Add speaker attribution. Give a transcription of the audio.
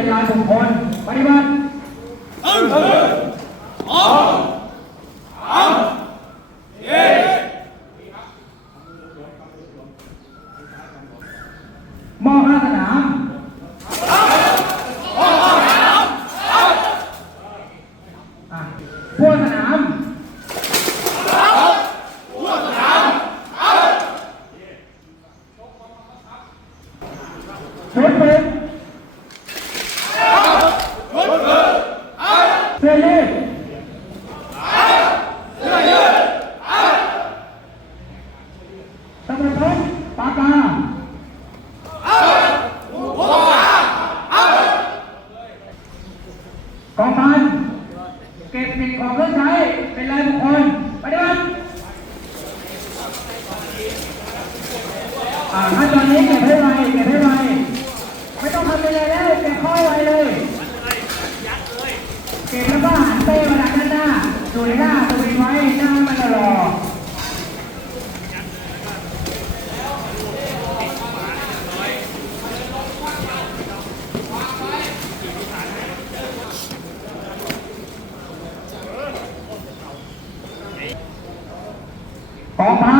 Speaker 1: เป็นลายมงคลปฏิบัติมอห้าสนามอะพวกสนามชุดเป็นเสื้อยืด ตำรวจพลปากกากองพันเก็บสิ่งของเครื่องใช้เป็นรายบุคคลปฏิบัติอ่าขั้นตอนนี้เก็บให้ไวเก็บให้ไวไม่ต้องทำอะไรแล้วเก็บข้อไว้เลย เก็บแล้วก็หันเป้มาดักด้านหน้าดูหน้าตัวเองไว้หน้ามันจะรอ ของพัน